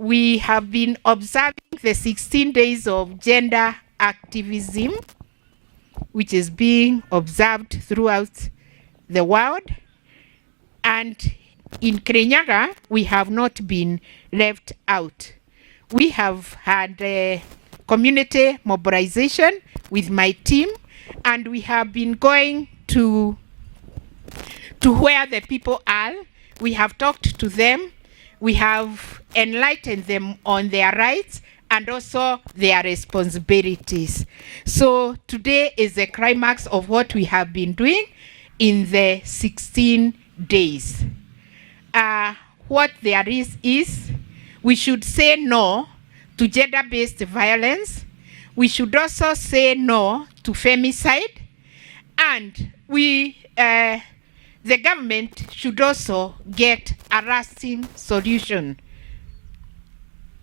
we have been observing the 16 days of gender activism, which is being observed throughout the world. And in Kirinyaga, we have not been left out. We have had community mobilization with my team, and we have been going to where the people are. We have talked to them. We have enlightened them on their rights and also their responsibilities. So today is the climax of what we have been doing in the 16 days. What there is we should say no to gender-based violence. We should also say no to femicide, and the government should also get a lasting solution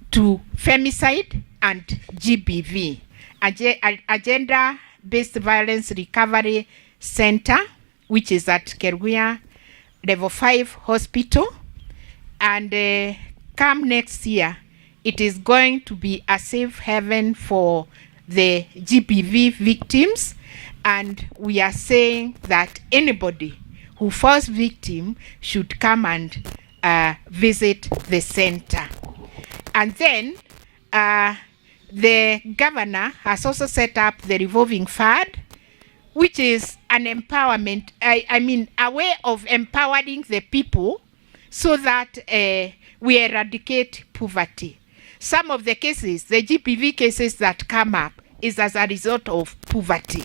to femicide and GBV. A gender-based violence recovery center, which is at Kerugoya Level 5 Hospital, and come next year, it is going to be a safe haven for the GBV victims, and we are saying that anybody who falls victim should come and visit the center. And then the governor has also set up the revolving fund, which is an empowerment, a way of empowering the people so that we eradicate poverty. Some of the cases, the GBV cases that come up, is as a result of poverty.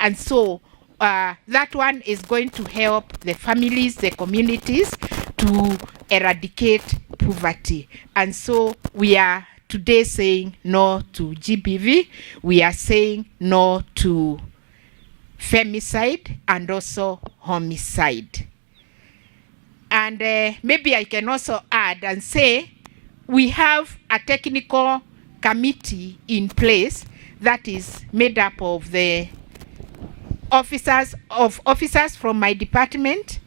And so that one is going to help the families, the communities to eradicate poverty. And so we are today saying no to GBV. We are saying no to femicide and also homicide. And maybe I can also add and say we have a technical committee in place that is made up of the officers from my department,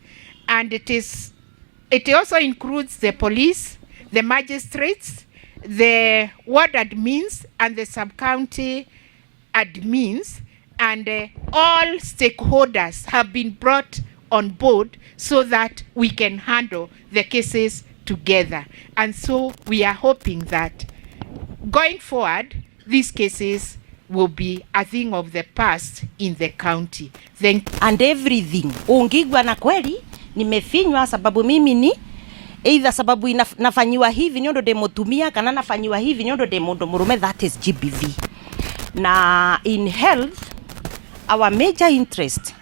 and it also includes the police, the magistrates, the ward admins, and the sub-county admins, and all stakeholders have been brought on board so that we can handle the cases together. And so we are hoping that going forward, these cases will be a thing of the past in the county. And everything. Ungigwa na kweli nimefinywa sababu mimi ni either sababu nafanyiwa hivi nyondo demotumia kana nafanyiwa hivi nyondo demondo murume, that is GBV. Na in health, our major interest,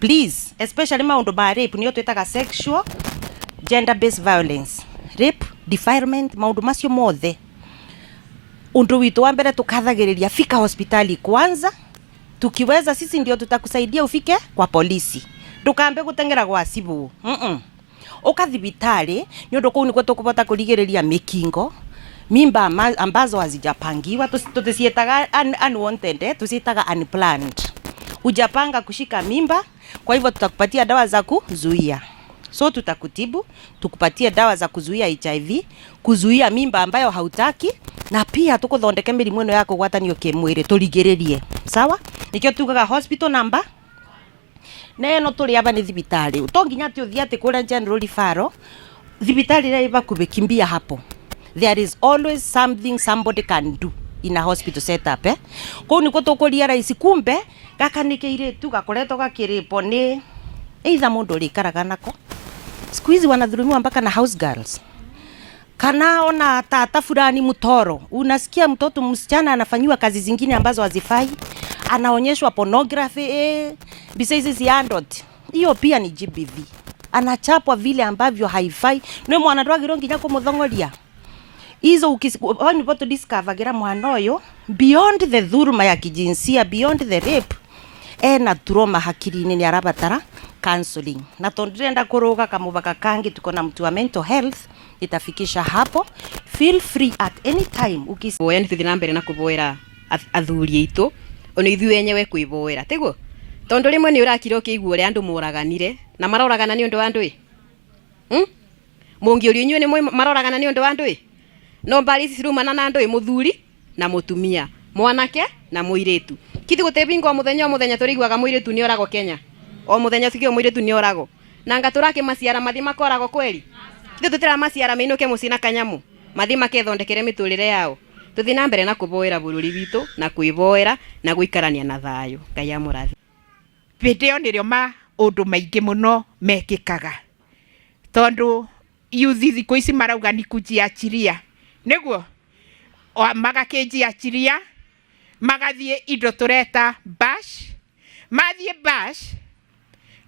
please, especially maundu ma rape niyo twetaga sexual gender based violence, rape, defilement, maundu macio mothe. Undu witu wa mbere tukathagiriria fika hospitali kwanza, tukiweza sisi ndio tutakusaidia ufike kwa polisi, ndukambe gutengera gwa cibu ukathibitari nyondo kuu niko tukubota kurigiriria mikingo mimba ambazo hazijapangiwa, tutisietaga unwanted, tusitaga unplanned. Ujapanga kushika mimba, kwa hivyo tutakupatia dawa za kuzuia. So tutakutibu, tukupatia dawa za kuzuia HIV, kuzuia mimba ambayo hautaki, na pia tukuthondeke mirimu ino yako gwatanio kimwiri turigiririe. Sawa? Nikyo tugaga hospital number. Neno tuli aba ni thibitari. Utonginya ati uthia ati kura general referral. Thibitari ira iba kubikimbia hapo. There is always something somebody can do in a hospital setup, eh? Ko niko tukuria raisi, kumbe gakanike tu gakoretwo gakiripo ni either mundu rikaraga nako. Squeeze wanadhulumiwa mpaka na house girls. Kana ona tata fulani mtoro, unasikia mtoto msichana anafanyiwa kazi zingine ambazo hazifai, anaonyeshwa pornography, besides adult. Hiyo pia ni GBV. Anachapwa vile ambavyo haifai. Nwe mwana ndwa girongi nyako muthongoria. Hizo wanipoto discover gira mwana oyo beyond the dhuluma ya kijinsia, beyond the rape, na trauma hakiri ni arabatara counseling. Na tondrenda kuroga kamubaka kangi tuko na mtu wa mental health itafikisha hapo. Feel free at any time ukisiboya ni tuthina mbere na kuboera athuri itu ono ithu enyewe kuiboera tiguo tondu rimwe ni urakira ukiguo ri andu muraganire na maroragana ni undu wa andu mungi uri nyue ni maroragana ni undu wa andu no mbari ici cirumana na andu muthuri na mutumia, mwanake na muiritu. Kithi gutebinga o muthenya turiguaga muiritu ni orago Kenya, o muthenya tukio muiritu ni orago, na ngaturake maciara mathi makorago kweli. Kithi tutira maciara meinuke mucina kanyamu mathi makethondekere miturire yao. Tuthi na mbere na kuboera bururi witu na kuiboera na guikarania na thayo. Ngai amurathi. Video nirio maundu maingi muno mekikaga tondu yuthi thiku ici marauga ni kujiachiria niguo o magakijiachiria magathie indo tureta bash, mathie bash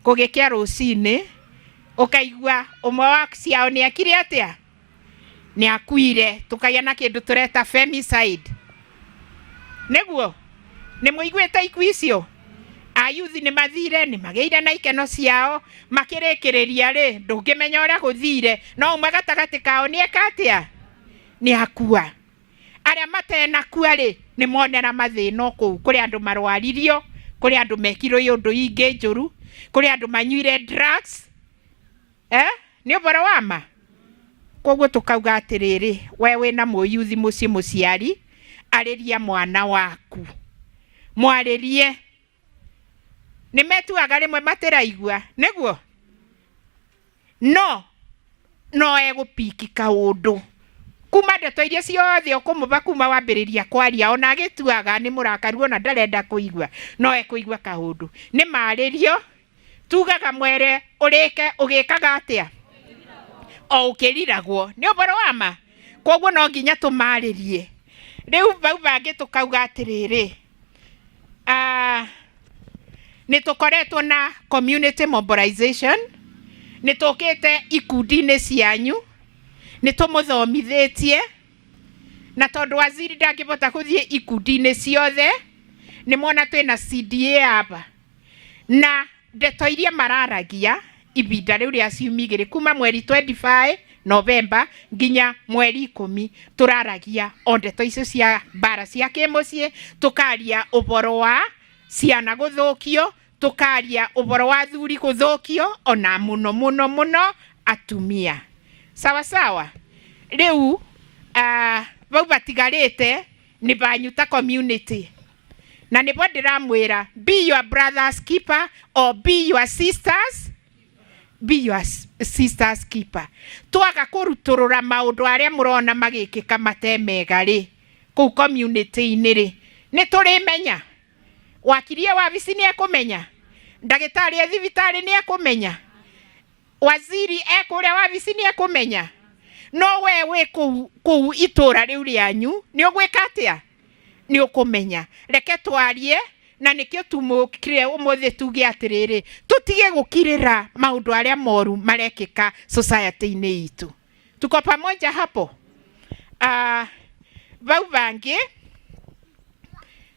kugikia rucini ukaigua umwe wa ciao ni akire atia ni akuire, tukagĩa na kindu tureta femicide niguo ni muiguite iku icio. Ayuthi ni mathire ni mageire na ikeno ciao makirekereria ri ndungimenya uria guthire, no umwe gatagati kao ni ekatia ni akua. Aria matena kua ri ni monera mathina kuu, kuri andu marwaririo, kuri andu mekirwo yundu ingi njuru, kuri andu manyuire drugs ni uboro wa ma. Koguo tukauga atiriri, we wina muyuthi muci muciari, ariria mwana waku, mwaririe. Ni metuaga rimwe matiraigua niguo no egupiki kaundu kuma ndeto iria ciothe ukumuva kuma wambiriria kwaria, ona agituaga ni murakaru ona ndarenda kuigua, no ekuigua kaundu. Ni maririo tugaga mwere urike ugikaga atia o ukiriragwo ni uboro wa ma. Koguo no nginya tumaririe. Riu vau vangi tukauga atiriri, ni tukoretwo na community mobilization, ni tukite ikundi-ini cianyu, ni tumuthomithitie, na tondu waziri ndangivota kuthie ikundi-ini ciothe ni mona twina CDA hapa, na ndeto iria mararagia ibinda riu ria ciumigiri kuma mweri 25 November nginya mweri 10 turaragia o ndeto icio cia bara cia kimucii, tukaria uboro wa ciana guthukio, tukaria uboro wa thuri guthukio, ona muno atumia. Sawa sawa. Riu vau batigarite ni banyuta community, na nibo ndiramwira be your brother's keeper or be your sister's keeper. Twaga kuruturura maundu aria murona magikika matemega ri ku community-ini ri ni turimenya. Wakiria wa vici ni ekumenya, ndagitari e thibitari ni ekumenya, waziri ekuria wa vici ni ekumenya, no we kuu itura riu rianyu ni ugwika atia ni ukumenya. Reke twarie, na nikio tumukire umuthi tuge atiriri, tutige gukirira maundu aria moru marekika society-ini itu. Tuko pamoja hapo? Vau vangi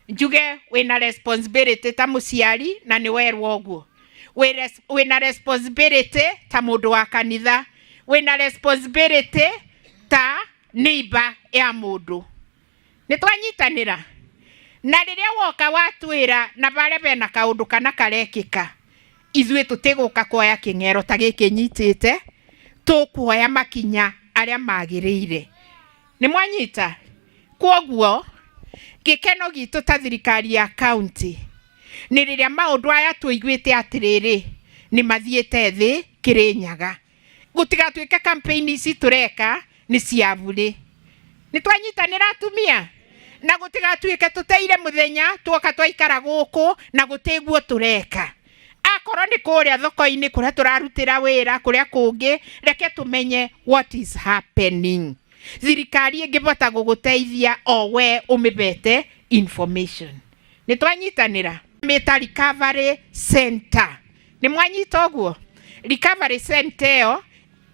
njuge wina responsibility ta muciari, na ni werwo uguo. Wina responsibility ta mundu wa kanitha, wina responsibility ta neighbor ya mundu. Ni twanyitanira, na riria woka watwira na bare bena kaundu kana karekika, ithuĩ tutiguka kuoya king'ero ta giki nyitite, tukuoya makinya aria magiriire. Ni mwanyita? Koguo gikeno gitu ta thirikari ya county ni riria maundu aya tuiguite atiriri ni mathiete thi Kirinyaga, gutigatuike campaign ici tureka ni ciavuri. Ni twanyitanira atumia, na gutigatuike tuteire muthenya twoka twaikara guku na gutiguo tureka. Akorwo ni kuria thoko-ini kuria turarutira wira kuria kungi, reke tumenye what is happening. Thirikari ingivota guguteithia o we umibete information. Ni twanyitanira meta recovery center. Ni mwanyita uguo? Recovery center yo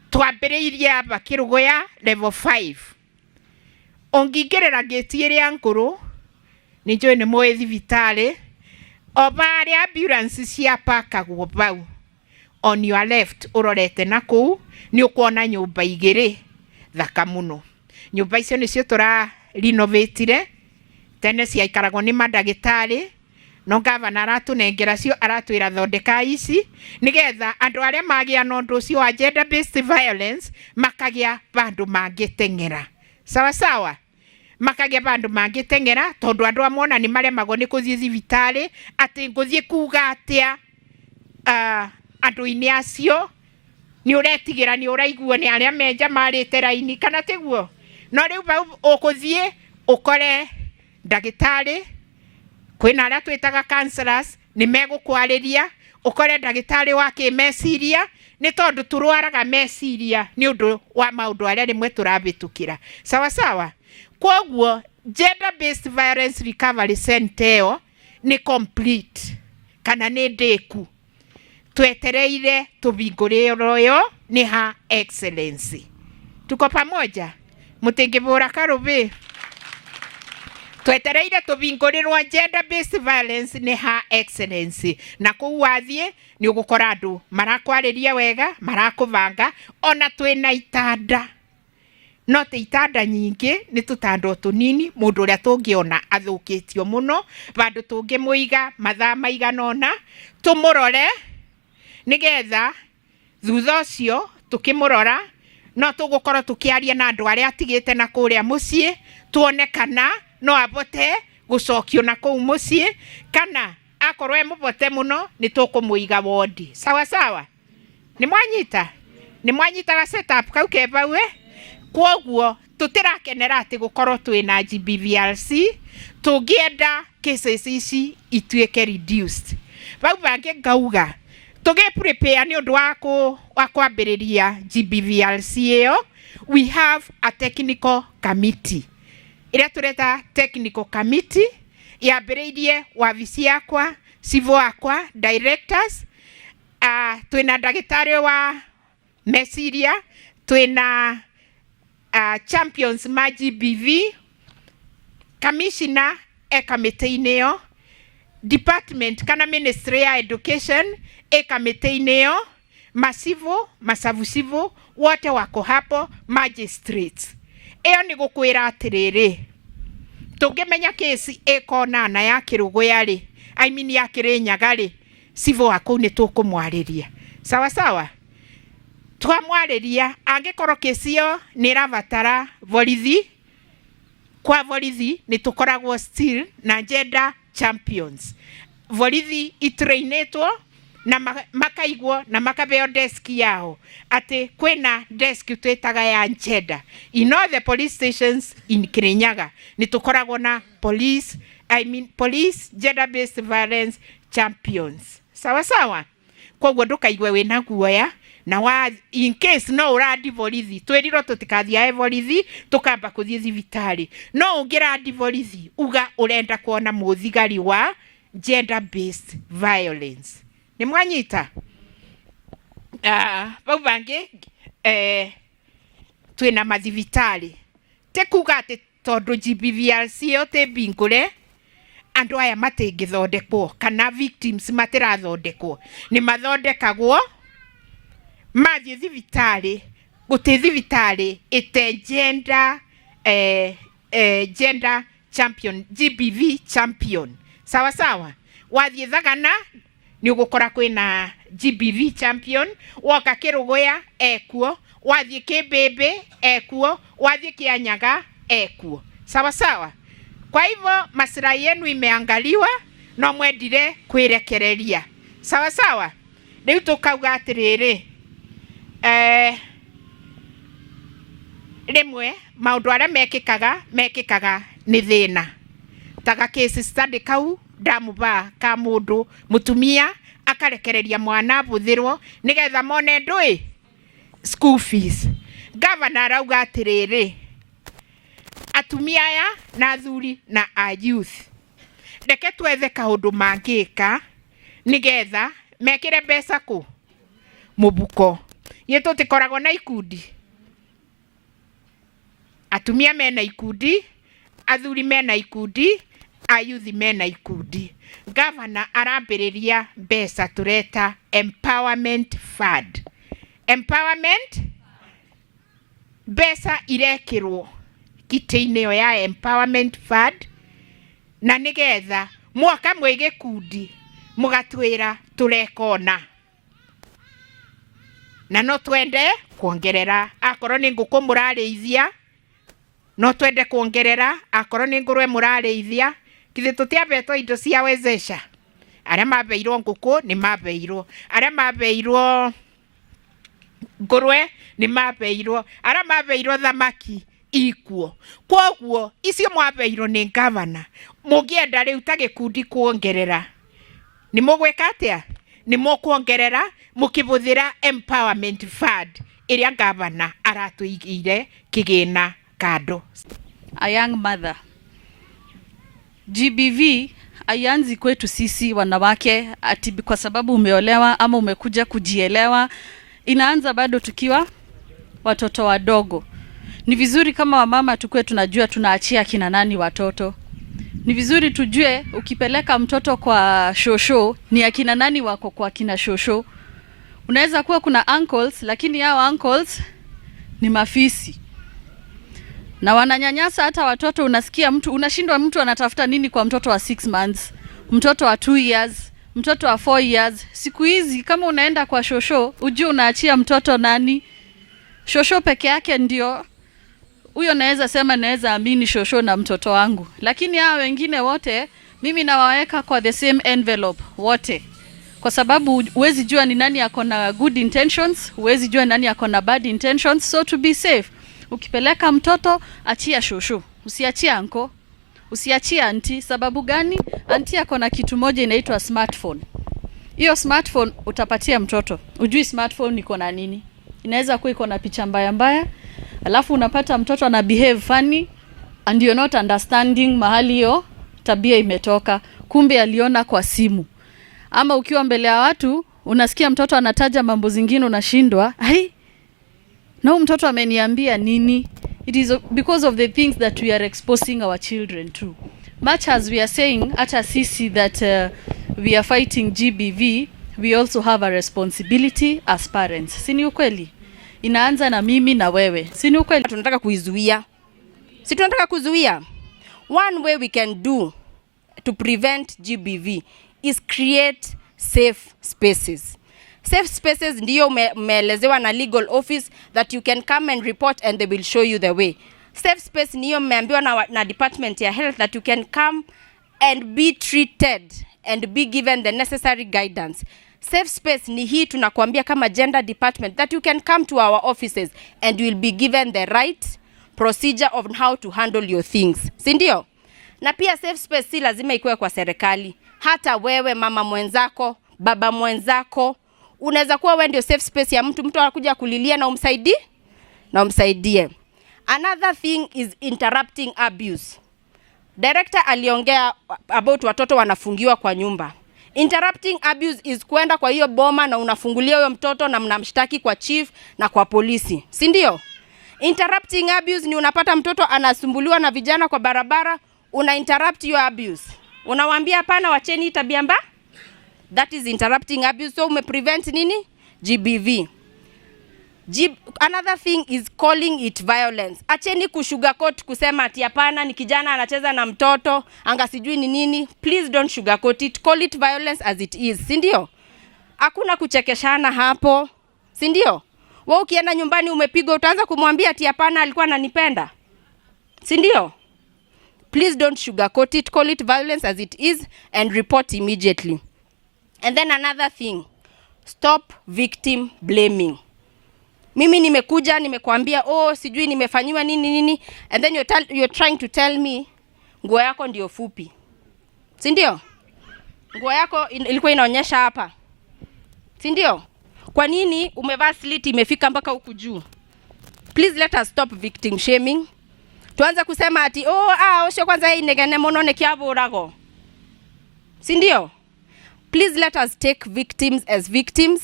twambiriirie aba Kirugoya level 5. Ongingirira gate iria nkuru ni njui ni mwe thibitari obari ambulance cia pakagwo bau. On your left urorete na kuu ni ukuona nyumba igiri thaka muno. Nyumba icio nicio tura renovatire, tene ciaikaragwo ni mandagitari, no gavana aratunengera cio aratwira thondeka ici nigetha andu aria magia na undu ucio wa gender based violence makagia bandu mangitengera. sawa sawa makagia bandu mangitengera tondu andu amona ni mare magoni kuthie thibitari ati nguthie kuga atia andu ini acio ni uretigira ni uraigua ni aria menja marite raini kana tiguo no riu bau ukuthie ukore ndagitari kwina aria twitaga counselors ni megukwariria ukore ndagitari wa kimeciria ni tondu turwaraga meciria ni undu wa maundu aria rimwe turabitukira sawa sawa kwoguo gender based violence recovery center ni complete kana ni ndeku twetereire tubinguriro yo ni ha excellency tuko pamoja mutingivura karubi twetereire tubingurirwa gender based violence ni ha excellency na kuwathie ni ugukora andu marakwariria wega marakuvanga ona twina itanda no te itanda nyingi ni tutando tunini mundu uria tungiona athukitio muno bandu tungimuiga mathaa maiganona tumurore nigetha thutha ucio tukimurora no tugukorwo tukiaria na andu aria atigite na kuria mucii tuone kana no abote gucokio na kou mucii kana akorwe mubote muno ni tukumuiga wodi sawa sawa ni mwanyita ga setup kau kebawe kwoguo tutirakenera ati gukorwo twina GBVRC tugienda cases ici ituike reduced bau bangi ngauga tuge prepare ni undu wa kwambiriria GBVRC iyo we have a technical committee ira tureta technical committee yambiririe wabici yakwa civil akwa directors twina ndagitari wa meciria twina champions ma GBV commissioner committee yo department kana ministry ya education committee yo masivo masavusivo wote wako hapo magistrates iyo ni gukwira atiriri tungimenya kesi ikona na ya kirugo yari ya kirinyaga civil ako ni tukumwariria sawa sawa twamwariria angikorwo kesi yo ni ravatara borithi kwa borithi ni tukoragwo still na gender champions borithi itrainetwo na makaigwo na makabeo desk yao ati kwina desk twetaga ya gender in all the police stations in Kirinyaga ni tukoragwo na police gender based violence champions sawa sawa kwoguo ndukaigwe wina guoya na wa in case no uradi borithi twiriro tutikathia borithi tukamba kuthie thibitari no ungira borithi uga urenda kuona muthigari wa gender based violence ni mwanyita bau bangi twina mathibitari te kuga ati tondu GBVRC yo te bingure andu aya matingithondekwo kana victims matirathondekwo ni mathondekagwo mathie thibitari guti thibitari ite gender champion GBV champion sawa sawa wathie thagana ni ugukora kwina GBV champion woka kirugoya ekuo wathie kibebe ekuo wathie kianyaga ekuo sawa sawa kwa hivyo maslahi yenu imeangaliwa no mwendire kwirekereria sawa sawa riu tukauga atiriri rimwe maundu aria mekikaga ni thina taga case study kau ndamuba ka mundu mutumia akarekereria mwana buthirwo nigetha mone ndui school fees governor arauga atiriri atumia aya na athuri na youth reke twethe kaundu mangika nigetha mekire mbeca ku mubuko yetu tikoragwo na ikundi atumia mena ikundi athuri mena ikundi youth mena ikundi governor arambiriria mbeca tureta empowerment fund mbeca irekirwo kiti-ini yo ya empowerment fund na nigetha mwaka mwe gikundi mugatwira turekona na no twende kuongerera akorwo ni nguku murarĩithia no twende kuongerera akorwo ni ngurwe murarĩithia kithe tutiabetwo indo cia wezesha. Aria mabeirwo nguku ni mabeirwo, aria mabeirwo ngurwe ni mabeirwo, aria mabeirwo thamaki ikuo. Kwoguo icio mwabeirwo ni gavana, mungienda riu ta gikundi kuongerera, ni mugwika atia? Ni mukuongerera mukibuthira empowerment fund iria gavana aratuigire kigina kado. A young mother. GBV haianzi kwetu sisi wanawake ati kwa sababu umeolewa ama umekuja kujielewa. Inaanza bado tukiwa watoto wadogo. Ni vizuri kama wamama tukue tunajua tunaachia kina nani watoto. Ni vizuri tujue ukipeleka mtoto kwa shosho ni akina nani wako kwa kina shosho. Unaweza kuwa kuna uncles lakini hao uncles ni mafisi. Na wananyanyasa hata watoto. Unasikia mtu, unashindwa mtu anatafuta nini kwa mtoto wa 6 months, mtoto wa 2 years, mtoto wa 4 years. Siku hizi kama unaenda kwa shosho, ujue unaachia mtoto nani? Shosho peke yake ndio huyo naweza sema naweza amini shosho na mtoto wangu. Lakini hao wengine wote mimi nawaweka kwa the same envelope wote. Kwa sababu huwezi jua ni nani ako na good intentions, huwezi jua nani ako na bad intentions. So to be safe, ukipeleka mtoto achia shosho, usiachie anko, usiachie auntie. Sababu gani? Auntie ako na kitu moja inaitwa smartphone. Hiyo smartphone utapatia mtoto, ujui smartphone iko na nini. Inaweza kuwa iko na picha mbaya mbaya, alafu unapata mtoto ana behave funny and you're not understanding mahali hiyo tabia imetoka. Kumbe aliona kwa simu. Ama ukiwa mbele ya watu unasikia mtoto anataja mambo zingine, unashindwa, hai, na mtoto ameniambia nini? It is because of the things that we are exposing our children to. Much as we are saying hata sisi that we are fighting GBV, we also have a responsibility as parents. Si ni ukweli? Inaanza na mimi na wewe. Si ni ukweli? Tunataka kuizuia. Si tunataka kuzuia. One way we can do to prevent GBV is create safe spaces. Safe spaces ndiyo umeelezewa na legal office that you can come and report and they will show you the way. Safe space ndiyo umeambiwa na department ya health that you can come and be treated and be given the necessary guidance. Safe space ni hii tunakuambia kama gender department that you can come to our offices and you will be given the right procedure of how to handle your things. Si ndio? Na pia safe space si lazima ikuwe kwa serikali. Hata wewe mama mwenzako, baba mwenzako, unaweza kuwa wewe ndio safe space ya mtu anakuja kulilia na umsaidie. Another thing is interrupting abuse. Director aliongea about watoto wanafungiwa kwa nyumba. Interrupting abuse is kwenda kwa hiyo boma na unafungulia huyo mtoto na mnamshtaki kwa chief na kwa polisi. Si ndio? Interrupting abuse ni unapata mtoto anasumbuliwa na vijana kwa barabara, una interrupt your abuse. Unawaambia hapana, wacheni tabia mbaya. That is interrupting abuse. So prevent nini? GBV. Another thing is calling it violence. Acheni kusugarcoat kusema ati hapana ni kijana anacheza na mtoto, anga sijui ni nini. Please don't sugarcoat it. Call it violence as it is. Si ndio? Hakuna kuchekeshana hapo. Si ndio? Wewe ukienda nyumbani umepigwa utaanza kumwambia ati hapana alikuwa ananipenda. Si ndio? Please don't sugarcoat it. Call it violence as it is and report immediately. And then another thing, stop victim blaming. Mimi nimekuja nimekuambia sijui nimefanywa nini and then you're trying to tell me nguo yako ndio fupi. Si ndio? Nguo yako ilikuwa inaonyesha hapa. Si ndio? Kwa nini umevaa slit imefika mpaka huku juu? Please let us stop victim shaming. Tuanze kusema ati osho kwanza hii negene monone kiaburago. Si ndio? Please let us take victims as victims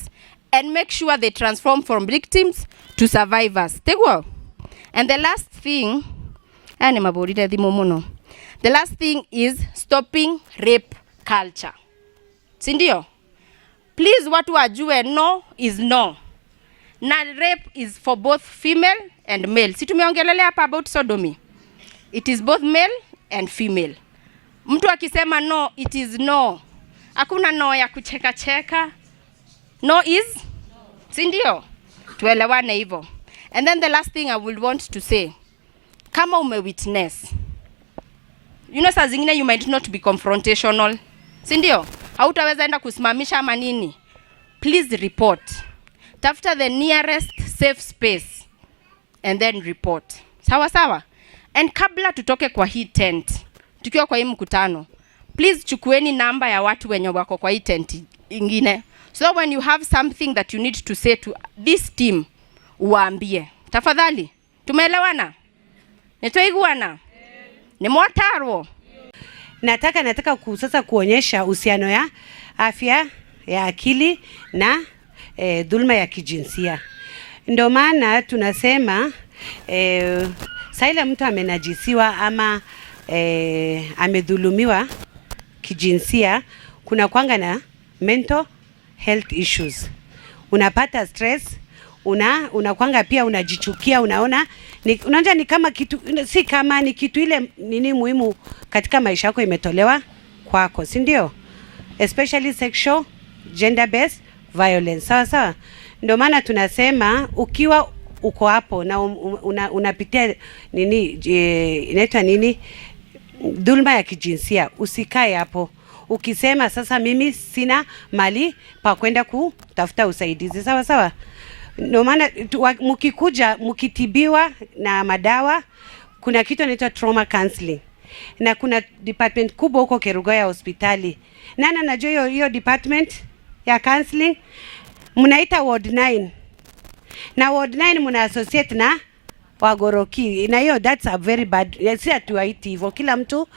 and make sure they transform from victims to survivors. Tegwo. And the last thing, the last thing is stopping rape culture. Si ndio? Please watu wajue no is no. Na rape is for both female and male. Si tumeongelelea hapa about sodomy. It is both male and female. Mtu akisema no, it is no. Hakuna no ya kucheka cheka. No is? Si ndio? Tuelewane hivyo. And then the last thing I would want to say. kama umewitness, saa zingine you might not be confrontational, si ndio? Hautaweza enda kusimamisha ama nini. Please report. Tafuta the nearest safe space and then report. Sawa sawa? And kabla tutoke kwa hii tent, tukiwa kwa hii mkutano, please chukueni namba ya watu wenye wako kwa hii tent ingine. So when you have something that you need to say to this team, uwaambie. Tafadhali, tumeelewana? Nitoiguana? Ni mwatarwo? Nataka sasa kuonyesha uhusiano ya afya ya akili na dhulma ya kijinsia. Ndio maana tunasema saile mtu amenajisiwa ama amedhulumiwa kijinsia, kuna kwanga na mental health issues. Unapata stress, unakwanga pia unajichukia, unaona ni kama kitu, si kama ni kitu ile nini muhimu katika maisha yako imetolewa kwako, si ndio? Especially sexual gender based violence. Sawa sawa. Ndio maana tunasema ukiwa uko hapo na unapitia nini inaitwa nini dhulma ya kijinsia, usikae hapo ukisema sasa mimi sina mali pa kwenda kutafuta usaidizi. Sawa sawa. Ndio maana mkikuja mkitibiwa na madawa, kuna kitu inaitwa trauma counseling, na kuna department kubwa huko Kerugoya hospitali. Nani anajua hiyo department ya counseling? Mnaita ward 9, na ward 9 mna associate na Wagoroki, na hiyo that's a very bad. Si atuaiti hivyo, kila mtu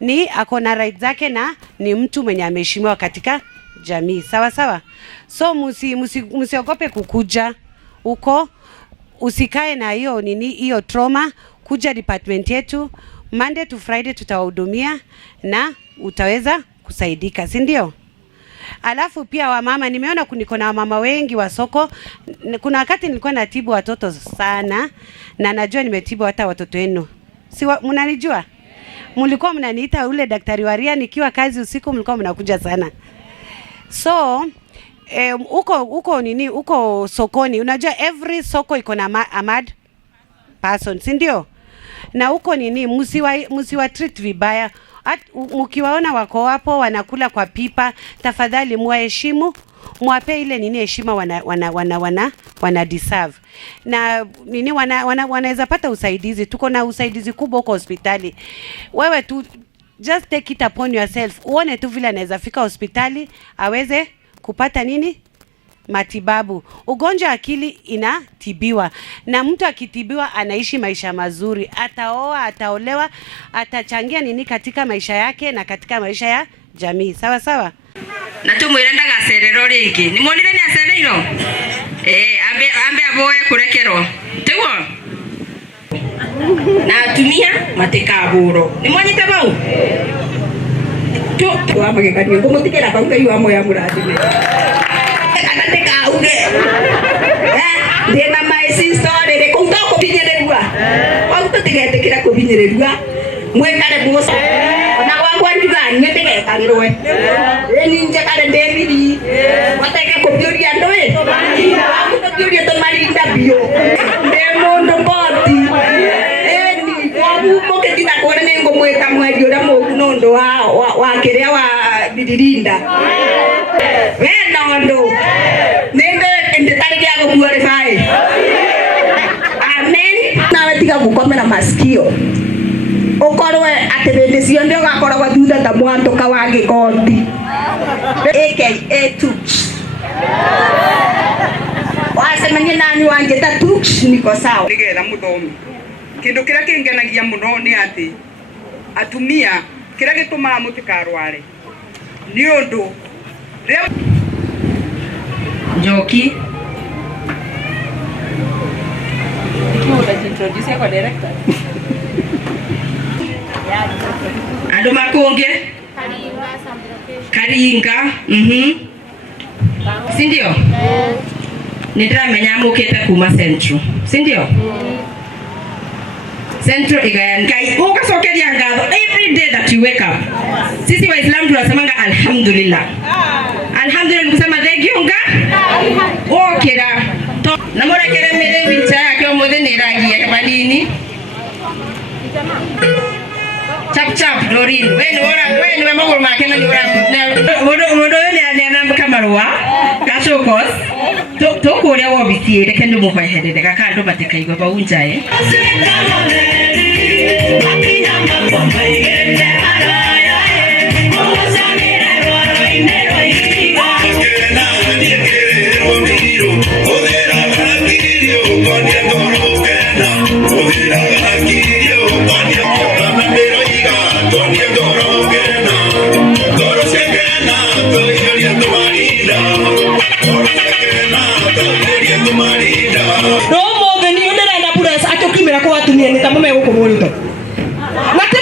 ni ako na right zake na ni mtu mwenye ameheshimiwa katika jamii. Sawa sawa. So msiogope kukuja huko, usikae na hiyo trauma. Kuja department yetu Monday to Friday, tutawahudumia na utaweza kusaidika, si ndio? Alafu pia wamama, nimeona niko na wamama wengi wa soko. Kuna wakati nilikuwa natibu watoto sana, na najua nimetibu hata watoto wenu. Si mnanijua? Mlikuwa mnaniita ule daktari Waria nikiwa kazi usiku, mlikuwa mnakuja sana. So uko sokoni, unajua every soko iko na a mad person, si ndio? Na huko msiwa treat vibaya. Mkiwaona wako wapo wanakula kwa pipa, tafadhali muwaheshimu, muwape ile heshima wana deserve. Na wanaweza pata usaidizi. Tuko na usaidizi kubwa huko hospitali. Wewe tu just take it upon yourself. Uone tu vile anaweza fika hospitali aweze kupata matibabu. Ugonjwa akili inatibiwa, na mtu akitibiwa anaishi maisha mazuri. Ataoa, ataolewa, atachangia katika maisha yake na katika maisha ya jamii. Sawa sawa. Na tumwirenda gacerero ringi. Ni monire ni acereiro? Ambe aboye kurekerwo. Tiguo? Na atumia matikaburo. Ni monyite bau? Tu amagekania kumutikira bau kai wa moya murathime. Ndena my sister rere ko ndako binyererwa. Wauta tigetekira ko binyererwa. Mwekare bosa. Ona wangu andiga nyetege kalirwe. Eni nje kale ndebiri. Wateke ko bioria ndoe. Wauta bioria to marinda bio. Ndemondo boti. Eni wabu moketina kore nengo mweka mwaji ora mogunondo wa kiria wa bidirinda. Wenondo. Amen. Na tiga gukomera masikio. Ukorwe atebende cio ndio gakoragwa thutha ta mwantoka wa gikondi. AKA Tux. Wasemanye nani wanje ta Tux niko sawa. Nigera muthomi. Kindu kiria kingenagia muno ni ati atumia kiria gitumaga mutikarware ni undu Njoki. Introduce kwa director. Ando makonge. Karinga. Si ndio? Nitramenya mukete kuma Central. Si ndio? Central igaya ngai ukasokeria ngatho every day that you wake up. Sisi Waislamu tunasemanga alhamdulillah. Alhamdulillah kusema thank you nga. Okera. Na mora kere mere wicha yake omothe ni rangi ya madini. Chap chap Dorin. When magul makena ni ora. Modo ni ana kamarua. Kasokos. To ko le wo bisi de kendo mo fa hede de ka ndo bateka igwa ba unjae. No mo gani yule na pura sa acho kimera ko atumia ni tamume ko mo nito. Ngate